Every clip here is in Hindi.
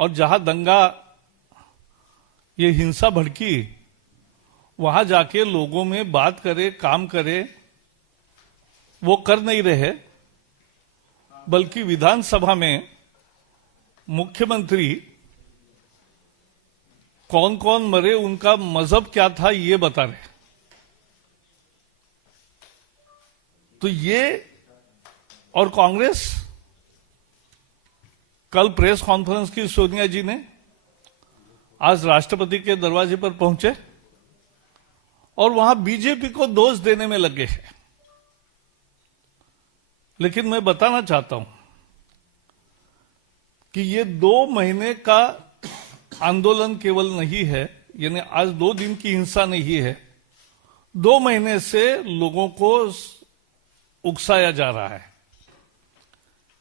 और जहां दंगा ये हिंसा भड़की वहां जाके लोगों में बात करे, काम करे, वो कर नहीं रहे, बल्कि विधानसभा में मुख्यमंत्री कौन कौन मरे, उनका मजहब क्या था, ये बता रहे। तो ये और कांग्रेस कल प्रेस कॉन्फ्रेंस की सोनिया जी ने, आज राष्ट्रपति के दरवाजे पर पहुंचे और वहां बीजेपी को दोष देने में लगे हैं। लेकिन मैं बताना चाहता हूं कि ये 2 महीने का आंदोलन केवल नहीं है, यानी आज 2 दिन की हिंसा नहीं है, 2 महीने से लोगों को उकसाया जा रहा है।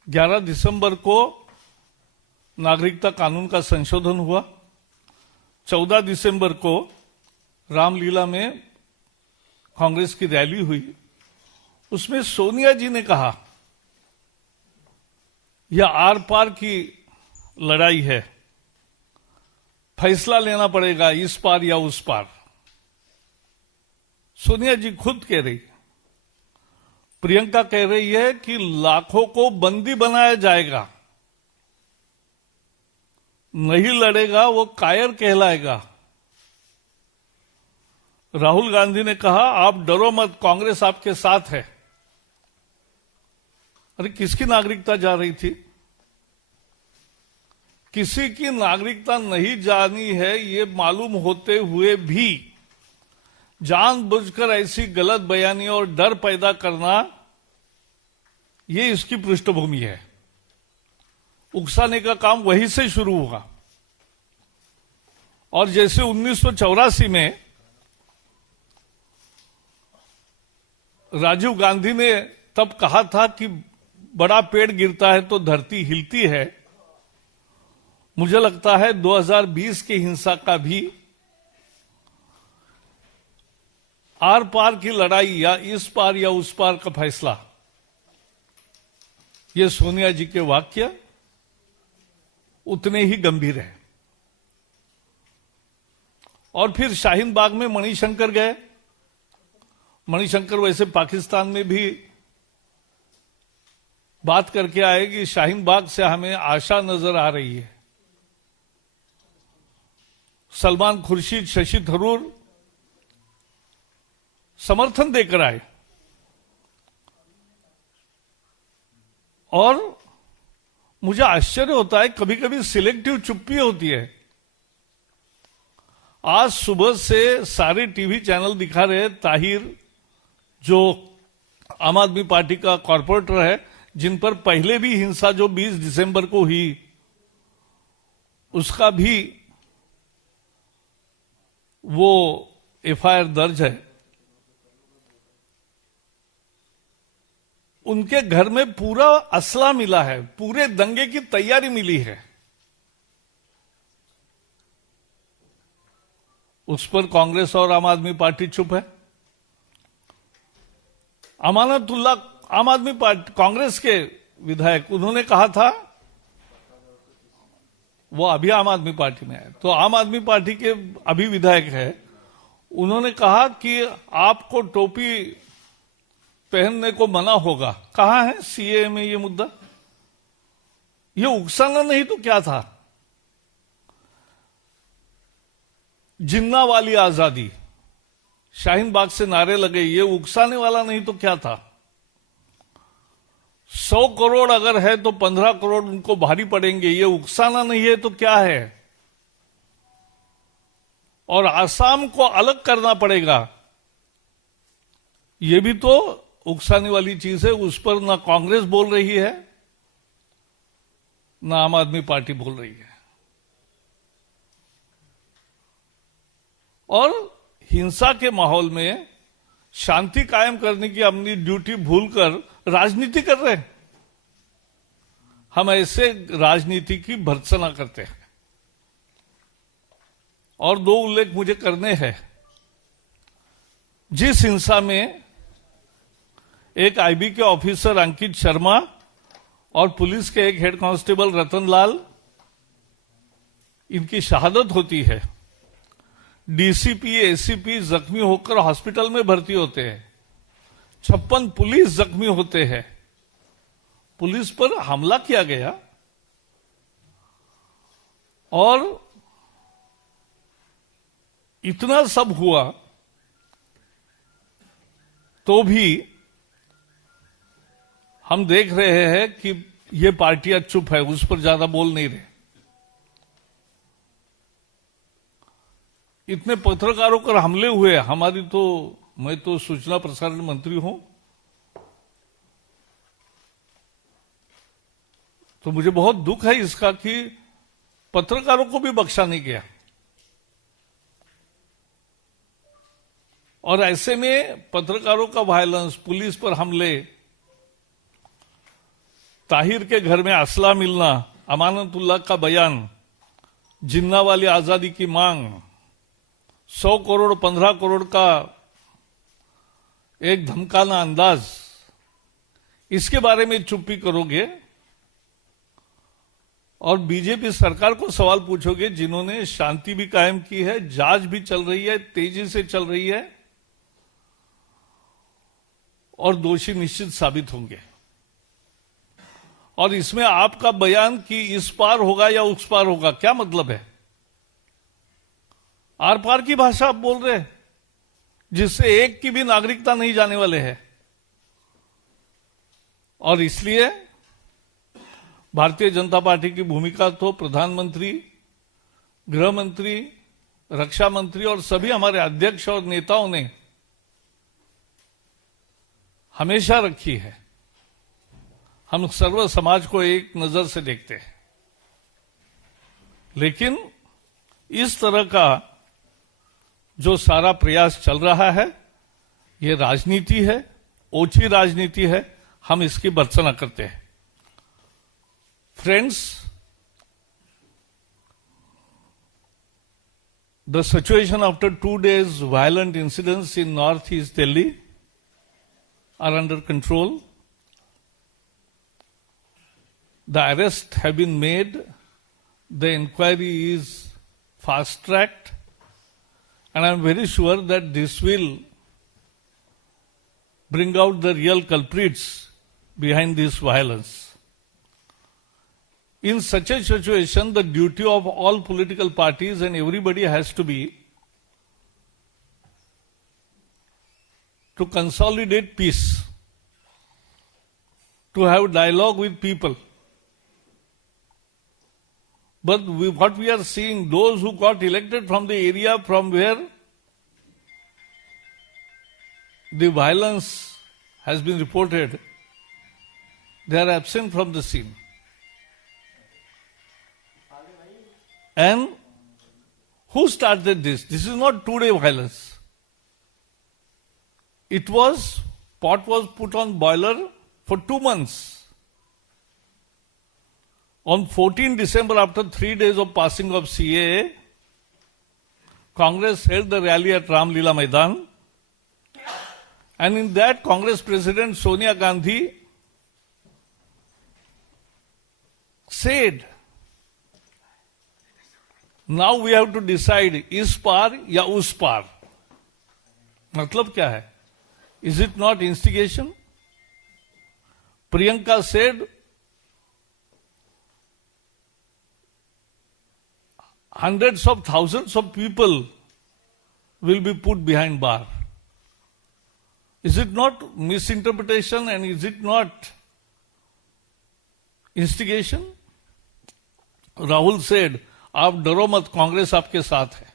11 दिसंबर को नागरिकता कानून का संशोधन हुआ, 14 दिसंबर को रामलीला में कांग्रेस की रैली हुई, उसमें सोनिया जी ने कहा यह आर पार की लड़ाई है, फैसला लेना पड़ेगा इस पार या उस पार। सोनिया जी खुद कह रही, प्रियंका कह रही है कि लाखों को बंदी बनाया जाएगा, नहीं लड़ेगा वो कायर कहलाएगा। राहुल गांधी ने कहा आप डरो मत, कांग्रेस आपके साथ है। अरे किसकी नागरिकता जा रही थी? किसी की नागरिकता नहीं जानी है, ये मालूम होते हुए भी जानबूझकर ऐसी गलत बयानी और डर पैदा करना, ये इसकी पृष्ठभूमि है। उकसाने का काम वहीं से शुरू हुआ। और जैसे 1984 में राजीव गांधी ने तब कहा था कि बड़ा पेड़ गिरता है तो धरती हिलती है, मुझे लगता है 2020 की हिंसा का भी आर पार की लड़ाई या इस पार या उस पार का फैसला, ये सोनिया जी के वाक्य उतने ही गंभीर है। और फिर शाहीन बाग में मणिशंकर गए। मणिशंकर वैसे पाकिस्तान में भी बात करके आए कि शाहीन बाग से हमें आशा नजर आ रही है। सलमान खुर्शीद, शशि थरूर समर्थन देकर आए। और मुझे आश्चर्य होता है, कभी कभी सिलेक्टिव चुप्पी होती है। आज सुबह से सारे टीवी चैनल दिखा रहे ताहिर, जो आम आदमी पार्टी का कॉर्पोरेटर है, जिन पर पहले भी हिंसा जो 20 दिसंबर को हुई उसका भी वो एफआईआर दर्ज है। उनके घर में पूरा असला मिला है, पूरे दंगे की तैयारी मिली है। उस पर कांग्रेस और आम आदमी पार्टी चुप है। अमानतुल्लाह, आम आदमी पार्टी कांग्रेस के विधायक, उन्होंने कहा था, वो अभी आम आदमी पार्टी में है, तो आम आदमी पार्टी के अभी विधायक है, उन्होंने कहा कि आपको टोपी पहनने को मना होगा। कहां है सीए में ये मुद्दा? ये उकसाना नहीं तो क्या था? जिन्ना वाली आजादी, शाहीन बाग से नारे लगे, ये उकसाने वाला नहीं तो क्या था? 100 करोड़ अगर है तो 15 करोड़ उनको भारी पड़ेंगे, ये उकसाना नहीं है तो क्या है? और आसाम को अलग करना पड़ेगा, ये भी तो उकसाने वाली चीज है। उस पर ना कांग्रेस बोल रही है ना आम आदमी पार्टी बोल रही है। और हिंसा के माहौल में शांति कायम करने की अपनी ड्यूटी भूलकर राजनीति कर रहे हैं। हम ऐसे राजनीति की भर्त्सना करते हैं। और 2 उल्लेख मुझे करने हैं। जिस हिंसा में एक आईबी के ऑफिसर अंकित शर्मा और पुलिस के एक हेड कांस्टेबल रतन लाल इनकी शहादत होती है, डीसीपी एसीपी जख्मी होकर हॉस्पिटल में भर्ती होते हैं, 56 पुलिस जख्मी होते हैं, पुलिस पर हमला किया गया और इतना सब हुआ तो भी हम देख रहे हैं कि ये पार्टियां चुप है, उस पर ज्यादा बोल नहीं रहे। इतने पत्रकारों पर हमले हुए, हमारी तो, मैं तो सूचना प्रसारण मंत्री हूं, तो मुझे बहुत दुख है इसका कि पत्रकारों को भी बख्शा नहीं गया। और ऐसे में पत्रकारों का वायलेंस, पुलिस पर हमले, ताहिर के घर में असला मिलना, अमानतुल्लाह का बयान, जिन्ना वाली आजादी की मांग, 100 करोड़ 15 करोड़ का एक धमकाना अंदाज, इसके बारे में चुप्पी करोगे और बीजेपी सरकार को सवाल पूछोगे जिन्होंने शांति भी कायम की है, जांच भी चल रही है, तेजी से चल रही है और दोषी निश्चित साबित होंगे। और इसमें आपका बयान कि इस पार होगा या उस पार होगा, क्या मतलब है? आर पार की भाषा आप बोल रहे हैं, जिससे एक की भी नागरिकता नहीं जाने वाले हैं। और इसलिए भारतीय जनता पार्टी की भूमिका तो प्रधानमंत्री, गृह मंत्री, रक्षा मंत्री और सभी हमारे अध्यक्ष और नेताओं ने हमेशा रखी है। हम सर्व समाज को एक नजर से देखते हैं, लेकिन इस तरह का जो सारा प्रयास चल रहा है, ये राजनीति है, ओछी राजनीति है, हम इसकी भर्त्सना करते हैं। Friends, the situation after 2 days violent incidents in northeast Delhi are under control. The arrests have been made, the inquiry is fast-tracked, and I am very sure that this will bring out the real culprits behind this violence. In such a situation, the duty of all political parties and everybody has to be to consolidate peace, to have dialogue with people. But what we are seeing, those who got elected from the area from where the violence has been reported, they are absent from the scene. And who started this? This is not two-day violence. Pot was put on boiler for 2 months. On 14 December, after 3 days of passing of CAA, Congress held the rally at Ram Leela Maidan. And in that, Congress President Sonia Gandhi said, now we have to decide, is par ya us par. मतलब क्या है? Is it not instigation? Priyanka said, hundreds of thousands of people will be put behind bar. Is it not misinterpretation and is it not instigation? Rahul said, आप डरो मत, कांग्रेस आपके साथ है.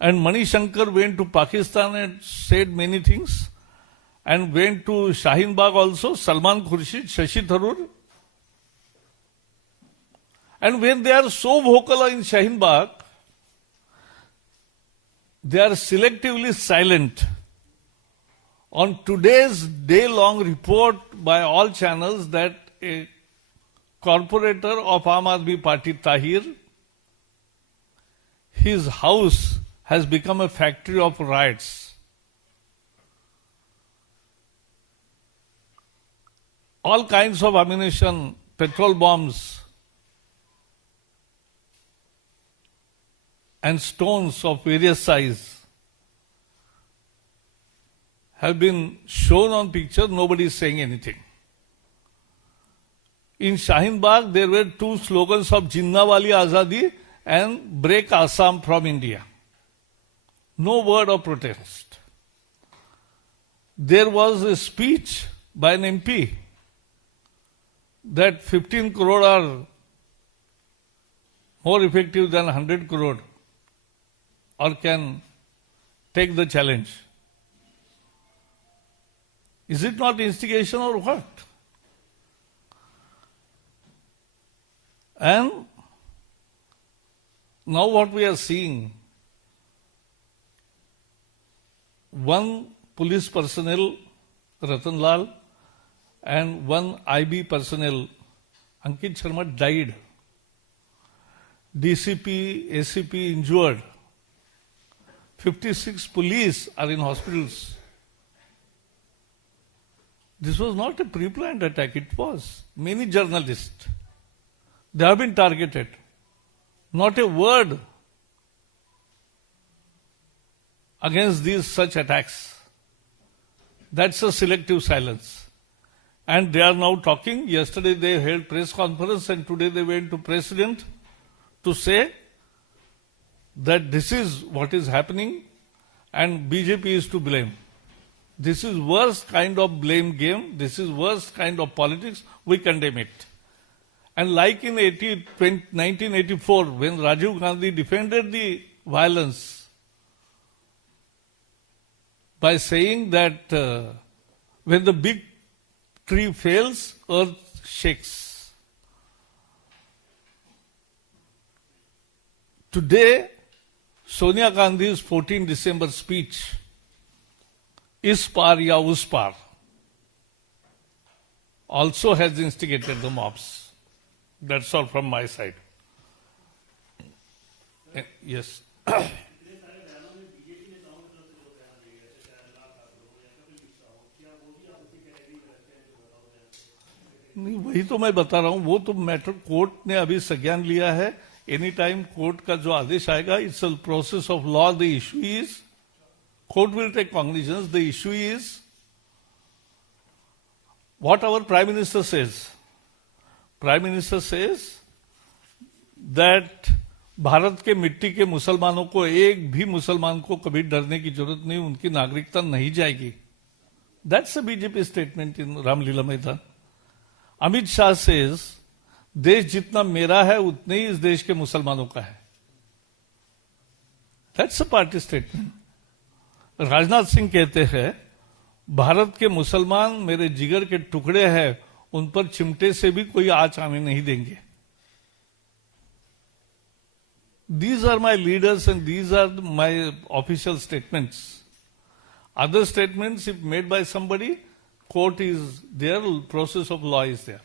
And Manishankar went to Pakistan and said many things and went to Shaheen Bagh also, Salman Khurshid, Shashi Tharoor. And when they are so vocal in Shaheen Bagh, they are selectively silent. On today's day-long report by all channels that a corporator of Aam Aadmi Party, Tahir, his house has become a factory of riots. All kinds of ammunition, petrol bombs, and stones of various size have been shown on picture, nobody is saying anything. In Shaheen Bagh, there were two slogans of Jinnah Wali Azadi and Break Assam from India. No word of protest. There was a speech by an MP that 15 crore are more effective than 100 crore or can take the challenge. Is it not instigation or what? And now what we are seeing, one police personnel, Ratan Lal, and one IB personnel, Ankit Sharma, died. DCP, ACP injured. 56 police are in hospitals. This was not a pre-planned attack, it was. Many journalists, they have been targeted. Not a word against these such attacks. That's a selective silence. And they are now talking. Yesterday they held press conference and today they went to President to say that this is what is happening and BJP is to blame. This is worst kind of blame game. This is worst kind of politics. We condemn it. And like in 1984, when Rajiv Gandhi defended the violence by saying that when the big tree fails, earth shakes. Today, Sonia Gandhi's 14 December speech, is par ya us par, also has instigated the mobs. That's all from my side. Yes. नहीं, वही तो मैं बता रहा हूं, वो तो मैटर कोर्ट ने अभी संज्ञान लिया है. एनी टाइम कोर्ट का जो आदेश आएगा, it's a process of law. The issue is court will take cognizance. The issue is what our Prime Minister says. Prime Minister says that Bharat के मिट्टी के मुसलमानों को, एक भी मुसलमान को कभी डरने की जरूरत नहीं, उनकी नागरिकता नहीं जाएगी. That's a BJP statement in Ramlila मैदान. अमित शाह says देश जितना मेरा है उतने ही इस देश के मुसलमानों का है. That's a party statement. Rajnath Singh कहते हैं भारत के मुसलमान मेरे जिगर के टुकड़े हैं, उन पर चिमटे से भी कोई आंच आने नहीं देंगे. These are my leaders and these are my official statements. Other statements, if made by somebody, court is there, process of law is there.